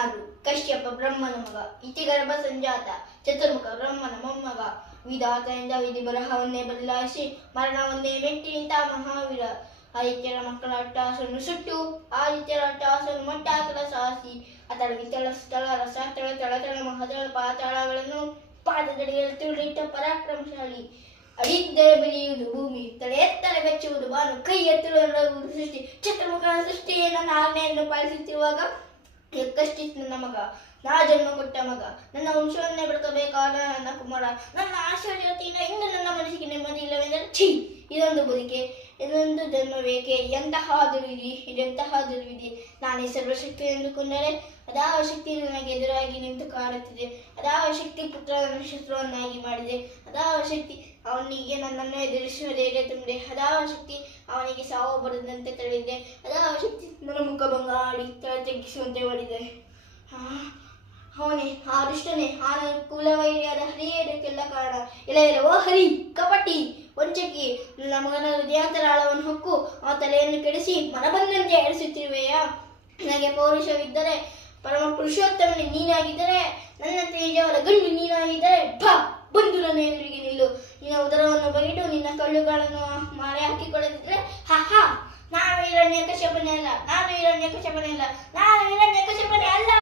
ಯಾರು? ಕಶ್ಯಪ ಬ್ರಹ್ಮನ ಮಗ, ಇತಿಗರ್ಭ ಸಂಜಾತ, ಚತುರ್ಮುಖ ಬ್ರಹ್ಮನ ಮೊಮ್ಮಗ. ವಿಧಾತೆಯಿಂದ ವಿಧಿ ಬರಹವನ್ನೇ ಬದಲಾಯಿಸಿ ಮರಣವನ್ನೇ ಮೆಟ್ಟಿ ನಿಂತ ಮಹಾವೀರ. ಆದಿತ್ಯರ ಮಕ್ಕಳ ಅಟ್ಟಹಾಸವನ್ನು ಸುಟ್ಟು ಆದಿತ್ಯರ ಅಟ್ಟಹಾಸವನ್ನು ಮಟ್ಟಾಕಲ ಸಾಹಸಿ. ಅತಳ ವಿತಳ ಸ್ಥಳ ರಸತಳ ತಳತಳ ಮಹತಳ ಪಾತಾಳಗಳನ್ನು ಪಾದದಡಿಯಲ್ಲಿ ತುಳಿಯಿಟ್ಟ ಪರಾಕ್ರಮಶಾಲಿ. ಅಡಿದ್ದೇ ಬೆಳೆಯುವುದು ಭೂಮಿ, ತಲೆ ಎತ್ತಲೆ ಬೆಚ್ಚುವುದು ಬಾನು, ಕೈ ಎತ್ತಲು ಸೃಷ್ಟಿ. ಚತುರ್ಮುಖನ ಸೃಷ್ಟಿಯೇ ನನ್ನ ಆಜ್ಞೆಯನ್ನು ಪಾಲಿಸುತ್ತಿರುವಾಗ ಎಕ್ಕಷ್ಟಿತ್ತು ನನ್ನ ಮಗ, ನಾ ಜನ್ಮ ಕೊಟ್ಟ ಮಗ, ನನ್ನ ವಂಶವನ್ನೇ ಬೆಳಕಬೇಕಾದ ನನ್ನ ಕುಮಾರ. ನನ್ನ ಆಶ್ಚರ್ಯತೆಯಿಂದ ಇಂದು ನನ್ನ ಮನಸ್ಸಿಗೆ ನೆಮ್ಮದಿ ಇಲ್ಲವೆಂದರೆ ಛೀ, ಇದೊಂದು ಬದುಕೆ, ಇದೊಂದು ಜನ್ಮ ಬೇಕೆ, ಎಂತಹ ದುರ್ವಿಧಿ, ಇದೆಂತಹ ದುರ್ವಿಧಿ. ನಾನೇ ಸರ್ವಶಕ್ತಿ ಎಂದುಕೊಂಡರೆ ಅದಾವ ಶಕ್ತಿ ನನಗೆ ಎದುರಾಗಿ ನಿಂತು ಕಾಡುತ್ತಿದೆ. ಅದಾವ ಶಕ್ತಿ ಪುತ್ರ ನನ್ನ ಶತ್ರುವನ್ನಾಗಿ ಮಾಡಿದೆ. ಅದಾವ ಶಕ್ತಿ ಅವನಿಗೆ ನನ್ನನ್ನು ಎದುರಿಸುವ ಧೈರ್ಯ ತುಂಬಿದೆ. ಅದಾವ ಶಕ್ತಿ ಅವನಿಗೆ ಸಾವು ಬರದಂತೆ ತಡೆದಿದೆ. ಅದಾವ ಶಕ್ತಿ ನನ್ನ ಮುಖಭಂಗ ಆಡಿ ತಳ ತಗ್ಗಿಸುವಂತೆ ಮಾಡಿದೆ. ಅವನೇ ಆ ದುಷ್ಟನೇ, ಆ ಕುಲವೈರ್ಯದ ಹರಿಯೇ ಇದಕ್ಕೆಲ್ಲ ಕಾರಣ. ಓ ಹರಿ, ಕಪಟಿ, ವಂಚಕಿ, ನನ್ನ ಮಗನ ಹೃದಯಾಂತರಾಳವನ್ನು ಹೊಕ್ಕು ಆ ತಲೆಯನ್ನು ಕೆಡಿಸಿ ಮನಬಂದಂತೆ ಆಡಿಸುತ್ತಿರುವೆಯಾ? ನನಗೆ ಪೌರುಷವಿದ್ದರೆ, ಪರಮ ಪುರುಷೋತ್ತಮನೇ ನೀನಾಗಿದ್ದರೆ, ನನ್ನ ತೇಜವರ ಗಂಡು ನೀನಾಗಿದ್ದರೆ, ಬಾ ಬಂದು ನನ್ನ ಎದುರಿಗೆ ನಿಲ್ಲು. ನಿನ್ನ ಉದರವನ್ನು ಬಗಿದು ನಿನ್ನ ಕಳ್ಳುಗಳನ್ನು ಮಾರೆ ಹಾಕಿಕೊಳ್ಳದಿದ್ರೆ ನಾನು ಹಿರಣ್ಯಕಶ್ಯಪನೇ ಅಲ್ಲ, ನಾನು ಹಿರಣ್ಯಕಶ್ಯಪನೇ ಅಲ್ಲ, ನಾನು ಹಿರಣ್ಯಕಶ್ಯಪನೇ ಅಲ್ಲ.